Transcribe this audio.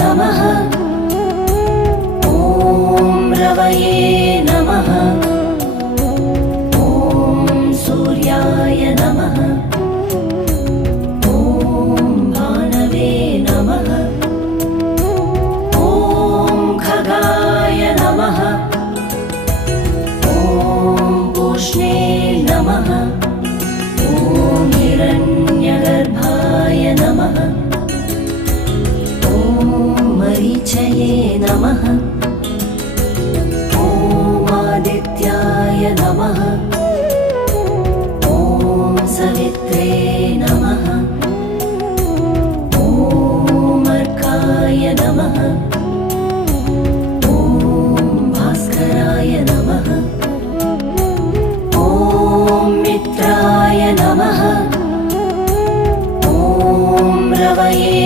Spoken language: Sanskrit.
नमः। ॐ रवये नमः। ॐ सूर्याय नमः। ॐ भानवे नमः। ॐ खगाय नमः। ॐ पूष्णे नमः। ॐ हिरण्यगर्भाय नमः। ॐ मरीचये नमः। ॐ आदित्याय नमः। ॐ सवित्रे नमः। ॐ अर्काय नमः। ॐ भास्कराय नमः। ॐ मित्राय नमः। ॐ रवये